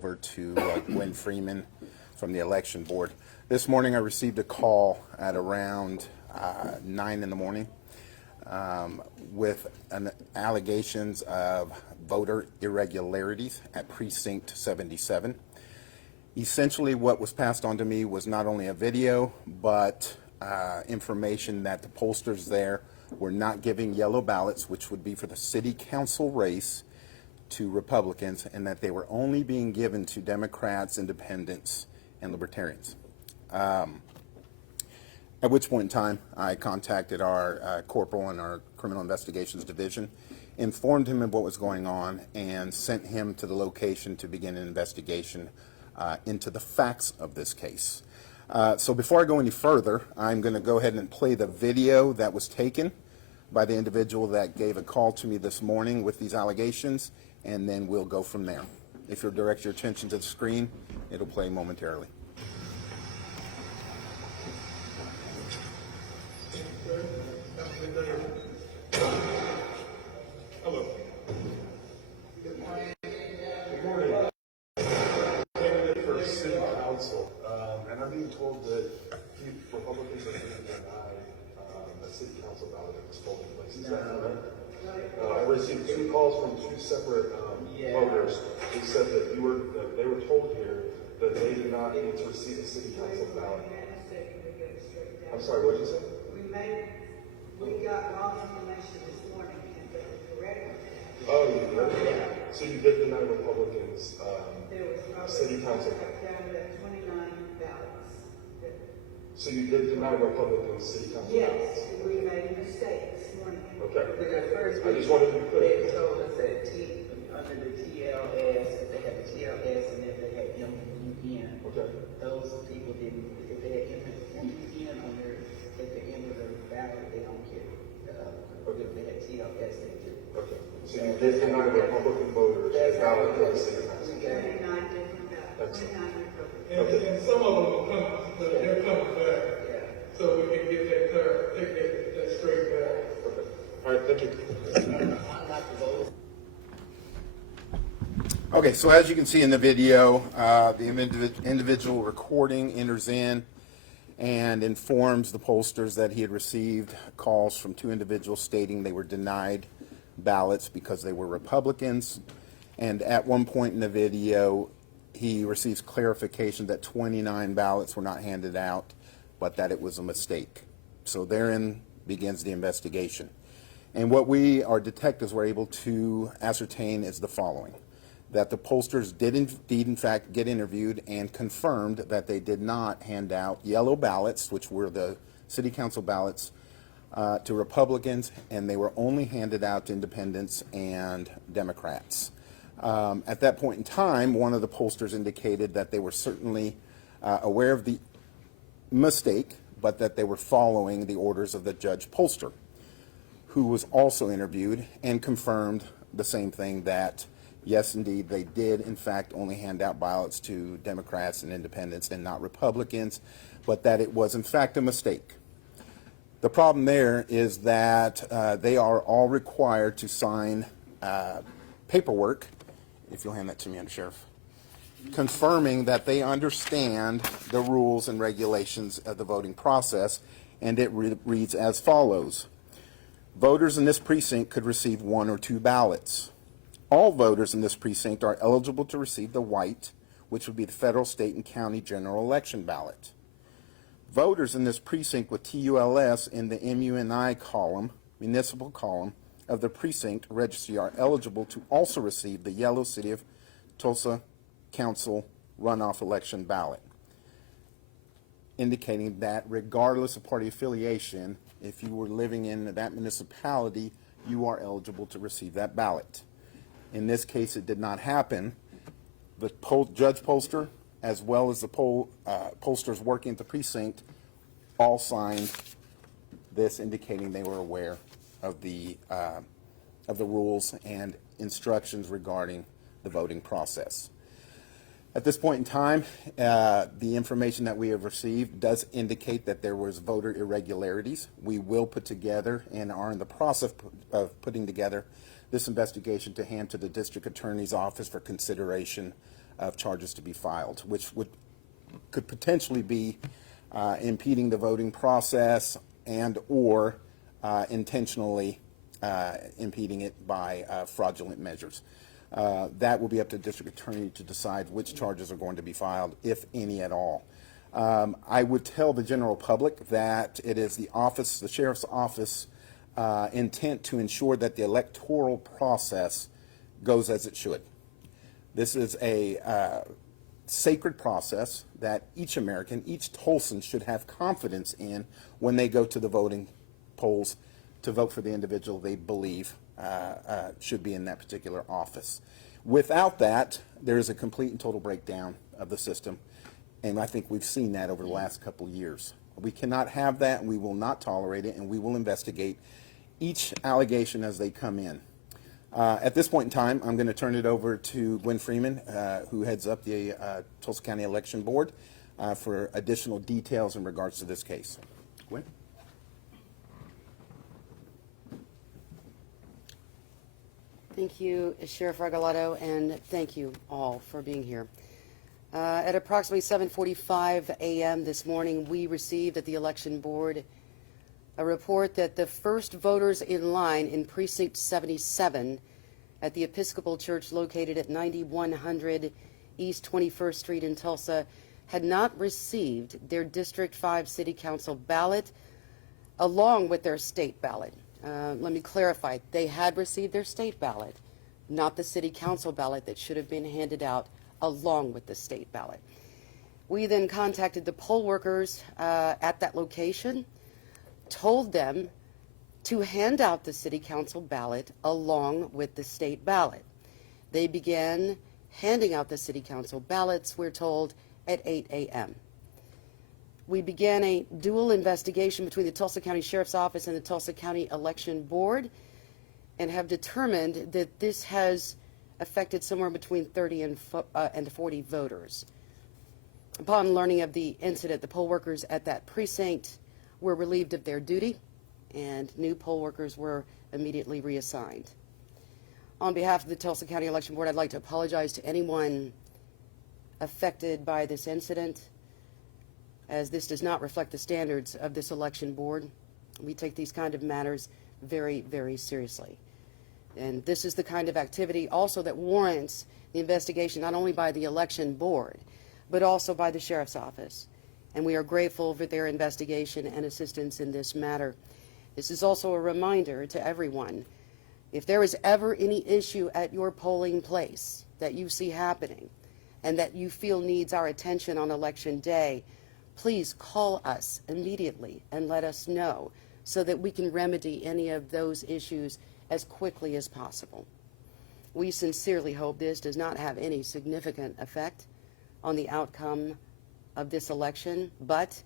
over to Gwen Freeman from the election board. This morning I received a call at around 9 in the morning with allegations of voter irregularities at Precinct 77. Essentially what was passed on to me was not only a video, but information that the pollsters there were not giving yellow ballots, which would be for the city council race, to Republicans, and that they were only being given to Democrats, Independents, and Libertarians. At which point in time, I contacted our corporal in our criminal investigations division, informed him of what was going on, and sent him to the location to begin an investigation into the facts of this case. So before I go any further, I'm going to go ahead and play the video that was taken by the individual that gave a call to me this morning with these allegations, and then we'll go from there. If you'll direct your attention to the screen, it'll play momentarily. Hello. Good morning. Good morning. Candidate for city council, and I'm being told that Republicans are going to deny a city council ballot at this polling place. Is that correct? I received 2 calls from 2 separate voters who said that they were told here that they did not need to receive a city council ballot. I'm sorry, what did you say? We got wrong information this morning, and they were correct. Oh, you did? So you did deny Republicans city council. Down to 29 ballots. So you did deny Republicans city council ballots? Yes, we made a mistake this morning. Okay. First, I just wanted to be clear. they told us that under the TLS, if they had the TLS and if they had MUN, Okay. those people didn't, if they had MUN under, at the end of the ballot, they don't get, Okay. if they had TLS, they do. Okay. So you did deny Republican voters That's a how ballot it for the was. city council? 29 different ballots, 29 Republicans. And some of them will come, but they're coming back. Yeah. So we can get that clear, take that straight back. Okay. All right, thank you. Unlike the voters. Okay, so as you can see in the video, the individual recording enters in and informs the pollsters that he had received calls from 2 individuals stating they were denied ballots because they were Republicans. And at one point in the video, he receives clarification that 29 ballots were not handed out, but that it was a mistake. So therein begins the investigation. And what we, our detectives, were able to ascertain is the following: that the pollsters did indeed, in fact, get interviewed and confirmed that they did not hand out yellow ballots, which were the city council ballots, to Republicans, and they were only handed out to Independents and Democrats. At that point in time, one of the pollsters indicated that they were certainly aware of the mistake, but that they were following the orders of the judge pollster, who was also interviewed and confirmed the same thing, that yes, indeed, they did, in fact, only hand out ballots to Democrats and Independents and not Republicans, but that it was, in fact, a mistake. The problem there is that they are all required to sign paperwork, if you'll hand that to me, Under Sheriff, confirming that they understand the rules and regulations of the voting process, and it reads as follows: voters in this precinct could receive 1 or 2 ballots. All voters in this precinct are eligible to receive the white, which would be the federal, state, and county general election ballot. Voters in this precinct with TULS in the MUNI column, municipal column, of the precinct registry are eligible to also receive the yellow City of Tulsa Council runoff election ballot, indicating that regardless of party affiliation, if you were living in that municipality, you are eligible to receive that ballot. In this case, it did not happen. The judge pollster, as well as the pollsters working at the precinct, all signed this, indicating they were aware of the rules and instructions regarding the voting process. At this point in time, the information that we have received does indicate that there was voter irregularities. We will put together and are in the process of putting together this investigation to hand to the district attorney's office for consideration of charges to be filed, which could potentially be impeding the voting process and or intentionally impeding it by fraudulent measures. That will be up to the district attorney to decide which charges are going to be filed, if any at all. I would tell the general public that it is the sheriff's office intent to ensure that the electoral process goes as it should. This is a sacred process that each American, each Tulsan should have confidence in when they go to the voting polls to vote for the individual they believe should be in that particular office. Without that, there is a complete and total breakdown of the system, and I think we've seen that over the last couple of years. We cannot have that, and we will not tolerate it, and we will investigate each allegation as they come in. At this point in time, I'm going to turn it over to Gwen Freeman, who heads up the Tulsa County Election Board, for additional details in regards to this case. Gwen? Thank you, Sheriff Regalado, and thank you all for being here. At approximately 7:45 a.m. this morning, we received at the Election Board a report that the first voters in line in Precinct 77 at the Episcopal Church located at 9100 East 21st Street in Tulsa had not received their District 5 City Council ballot along with their state ballot. Let me clarify, they had received their state ballot, not the City Council ballot that should have been handed out along with the state ballot. We then contacted the poll workers at that location, told them to hand out the City Council ballot along with the state ballot. They began handing out the City Council ballots, we're told, at 8 a.m. We began a dual investigation between the Tulsa County Sheriff's Office and the Tulsa County Election Board and have determined that this has affected somewhere between 30 and 40 voters. Upon learning of the incident, the poll workers at that precinct were relieved of their duty and new poll workers were immediately reassigned. On behalf of the Tulsa County Election Board, I'd like to apologize to anyone affected by this incident, as this does not reflect the standards of this election board. We take these kind of matters very, very seriously. And this is the kind of activity also that warrants the investigation not only by the election board, but also by the Sheriff's Office. And we are grateful for their investigation and assistance in this matter. This is also a reminder to everyone, if there is ever any issue at your polling place that you see happening and that you feel needs our attention on election day, please call us immediately and let us know so that we can remedy any of those issues as quickly as possible. We sincerely hope this does not have any significant effect on the outcome of this election, but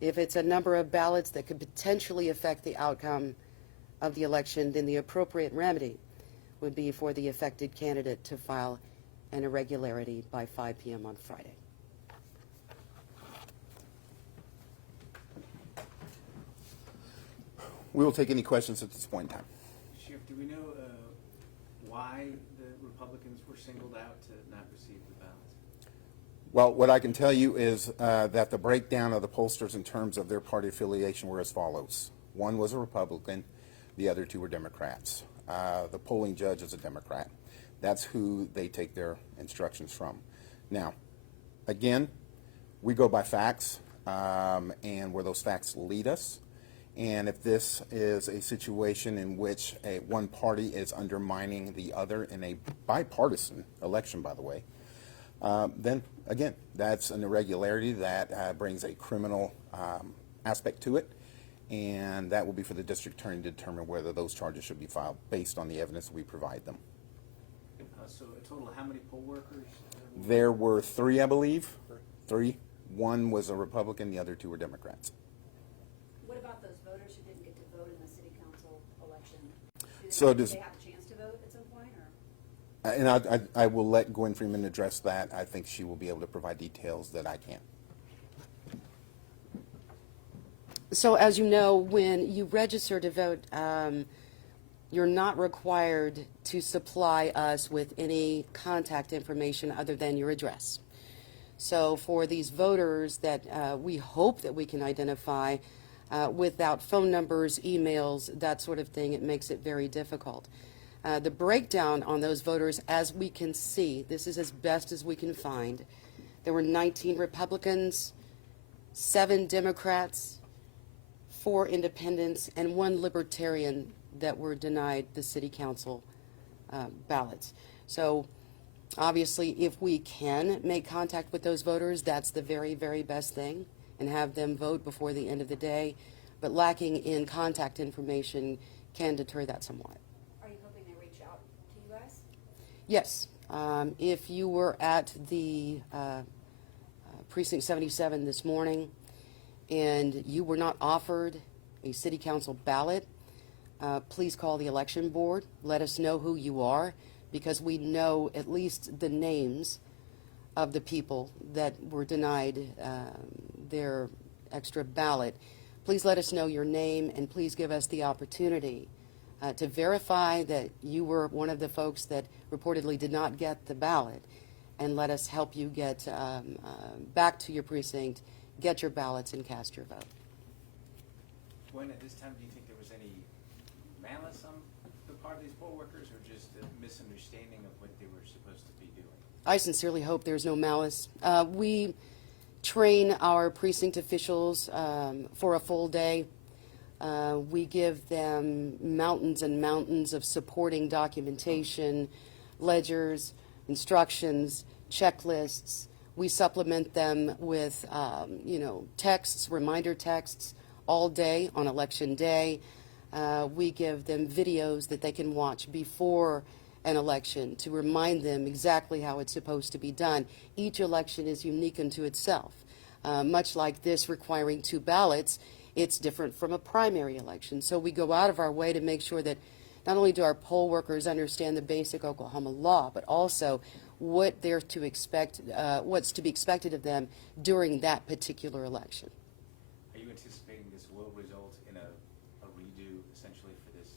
if it's a number of ballots that could potentially affect the outcome of the election, then the appropriate remedy would be for the affected candidate to file an irregularity by 5 p.m. on Friday. We will take any questions at this point in time. Sheriff, do we know why the Republicans were singled out to not receive the ballots? Well, what I can tell you is that the breakdown of the pollsters in terms of their party affiliation were as follows. One was a Republican, the other two were Democrats. The polling judge is a Democrat. That's who they take their instructions from. Now, again, we go by facts and where those facts lead us. And if this is a situation in which one party is undermining the other in a bipartisan election, by the way, then again, that's an irregularity that brings a criminal aspect to it, and that will be for the district attorney to determine whether those charges should be filed based on the evidence we provide them. So a total of how many poll workers? There were three, I believe. Three. One was a Republican, the other two were Democrats. What about those voters who didn't get to vote in the city council election? So Do does- they have a chance to vote at some point, or? And I will let Gwen Freeman address that. I think she will be able to provide details that I can't. So as you know, when you register to vote, you're not required to supply us with any contact information other than your address. So for these voters that we hope that we can identify without phone numbers, emails, that sort of thing, it makes it very difficult. The breakdown on those voters, as we can see, this is as best as we can find. There were 19 Republicans, 7 Democrats, 4 independents, and 1 libertarian that were denied the city council ballots. So obviously, if we can make contact with those voters, that's the very, very best thing, and have them vote before the end of the day. But lacking in contact information can deter that somewhat. Are you hoping they reach out to you guys? Yes. If you were at the Precinct 77 this morning and you were not offered a city council ballot, please call the election board. Let us know who you are, because we know at least the names of the people that were denied their extra ballot. Please let us know your name, and please give us the opportunity to verify that you were one of the folks that reportedly did not get the ballot, and let us help you get back to your precinct, get your ballots, and cast your vote. When at this time, do you think there was any malice on the part of these poll workers, or just a misunderstanding of what they were supposed to be doing? I sincerely hope there's no malice. We train our precinct officials for a full day. We give them mountains and mountains of supporting documentation, ledgers, instructions, checklists. We supplement them with, texts, reminder texts all day on election day. We give them videos that they can watch before an election to remind them exactly how it's supposed to be done. Each election is unique unto itself. Much like this requiring 2 ballots, it's different from a primary election. So we go out of our way to make sure that not only do our poll workers understand the basic Oklahoma law, but also what they're to expect, what's to be expected of them during that particular election. Are you anticipating this will result in a redo, essentially, for this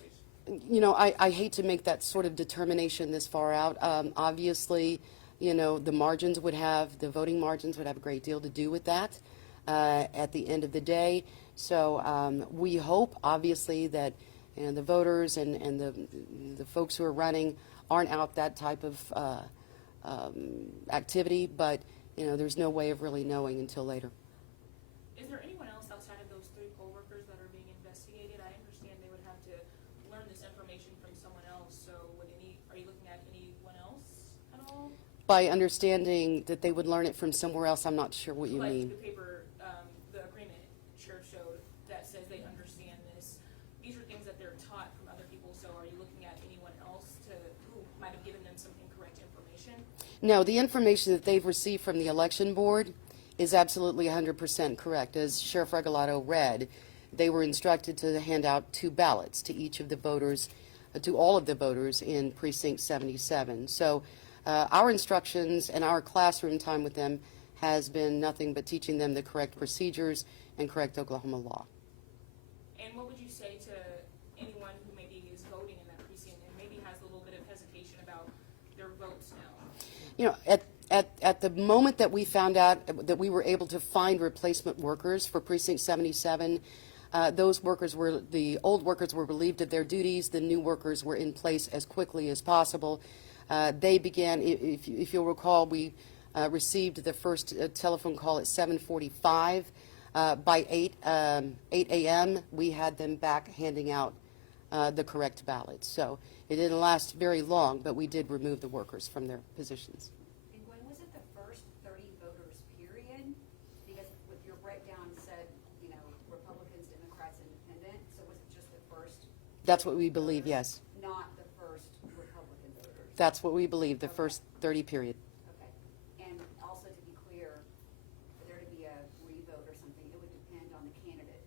race? I hate to make that sort of determination this far out. Obviously, the margins the voting margins would have a great deal to do with that at the end of the day. So we hope, obviously, that the voters and the folks who are running aren't out that type of activity, but there's no way of really knowing until later. Is there anyone else outside of those 3 poll workers that are being investigated? I understand they would have to learn this information from someone else, so are you looking at anyone else at all? By understanding that they would learn it from somewhere else, I'm not sure what you Like mean. the paper, the agreement showed that says they understand this. These are things that they're taught from other people, so are you looking at anyone else who might have given them some incorrect information? No, the information that they've received from the election board is absolutely 100% correct. As Sheriff Regalado read, they were instructed to hand out 2 ballots to each of the voters, to all of the voters in Precinct 77. So our instructions and our classroom time with them has been nothing but teaching them the correct procedures and correct Oklahoma law. And what would you say to anyone who maybe is voting in that precinct and maybe has a little bit of hesitation about their votes now? At the moment that we found out that we were able to find replacement workers for Precinct 77, those workers the old workers were relieved of their duties. The new workers were in place as quickly as possible. They began, if you'll recall, we received the first telephone call at 7:45. By 8 a.m., we had them back handing out the correct ballots. So it didn't last very long, but we did remove the workers from their positions. And when was it the first 30 voters, period? Because with your breakdown said, Republicans, Democrats, Independent, so was it just the first? That's what we believe, yes. Not the first Republican voters? That's what we believe, the Okay. first 30 period. Okay. And also to be clear, for there to be a revote or something, it would depend on the candidate.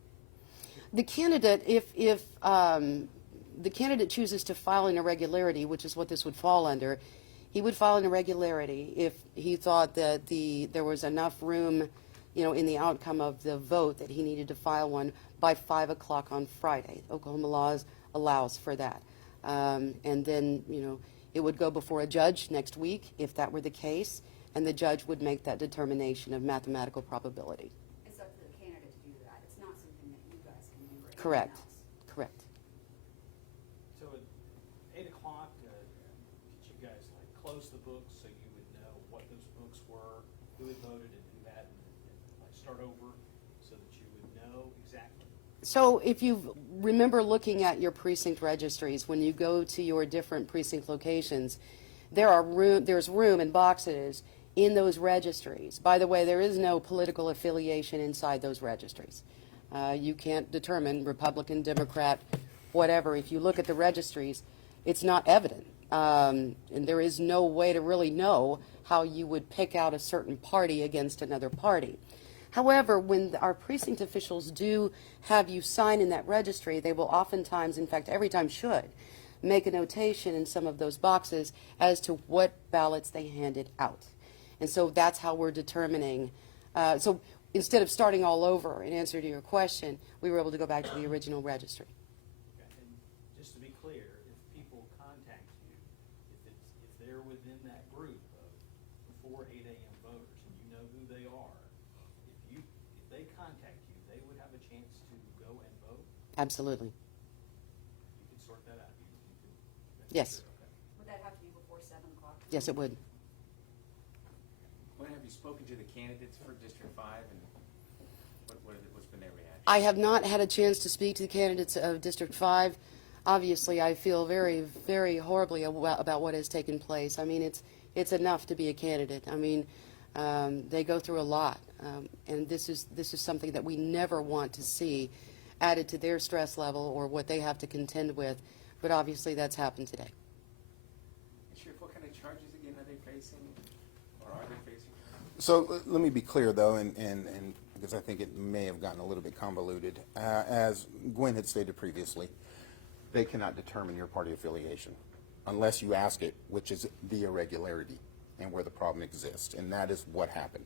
The candidate, if the candidate chooses to file an irregularity, which is what this would fall under, he would file an irregularity if he thought that there was enough room, in the outcome of the vote that he needed to file one by 5 o'clock on Friday. Oklahoma laws allows for that. And then, you know, it would go before a judge next week if that were the case, and the judge would make that determination of mathematical probability. It's up to the candidate to do that. It's not something that you guys can do or anyone Correct. else. Correct. So at 8 o'clock, did you guys like close the books so you would know what those books were, who had voted and who hadn't, and like start over so that you would know exactly? So if you remember looking at your precinct registries, when you go to your different precinct locations, there's room and boxes in those registries. By the way, there is no political affiliation inside those registries. You can't determine Republican, Democrat, whatever. If you look at the registries, it's not evident. And there is no way to really know how you would pick out a certain party against another party. However, when our precinct officials do have you sign in that registry, they will oftentimes, in fact, every time should, make a notation in some of those boxes as to what ballots they handed out. And so that's how we're determining. So instead of starting all over, in answer to your question, we were able to go back to the original registry. Okay. And just to be clear, if people contact you, if they're within that group of before 8 a.m. voters and you know who they are, if they contact you, they would have a chance to go and vote? Absolutely. You can sort that out. You can Yes. Okay. Would that have to be before 7 o'clock? Yes, it would. When have you spoken to the candidates for District 5, and what's been their reaction? I have not had a chance to speak to the candidates of District 5. Obviously, I feel very, very horribly about what has taken place. I mean, it's enough to be a candidate. I mean, they go through a lot, and this is something that we never want to see added to their stress level or what they have to contend with. But obviously, that's happened today. Sheriff, what kind of charges again are they facing, or are they facing? So let me be clear, though, and because I think it may have gotten a little bit convoluted. As Gwen had stated previously, they cannot determine your party affiliation unless you ask it, which is the irregularity and where the problem exists, and that is what happened.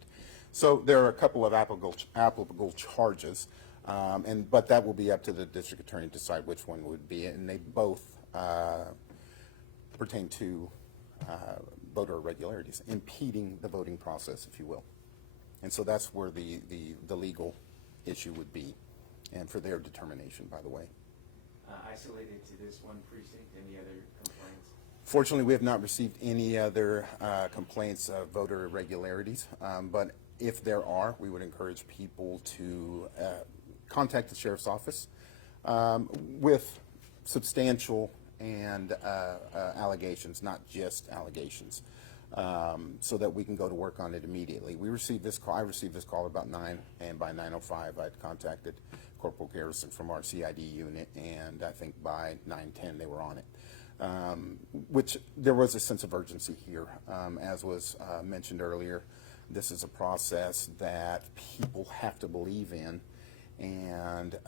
So there are a couple of applicable charges, but that will be up to the district attorney to decide which one would be, and they both pertain to voter irregularities, impeding the voting process, if you will. And so that's where the legal issue would be, and for their determination, by the way. Isolated to this one precinct, any other complaints? Fortunately, we have not received any other complaints of voter irregularities, but if there are, we would encourage people to contact the sheriff's office with substantial and allegations, not just allegations, so that we can go to work on it immediately. We received this call. I received this call about 9, and by 9:05, I'd contacted Corporal Garrison from our CID unit, and I think by 9:10 they were on it. Which there was a sense of urgency here, as was mentioned earlier. This is a process that people have to believe in, and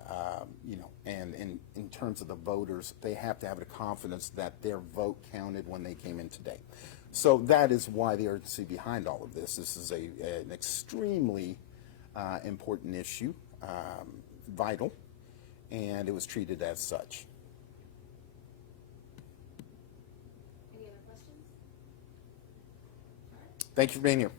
and in terms of the voters, they have to have the confidence that their vote counted when they came in today. So that is why the urgency behind all of this. This is an extremely important issue, vital, and it was treated as such. Any other questions? Thank you for being here.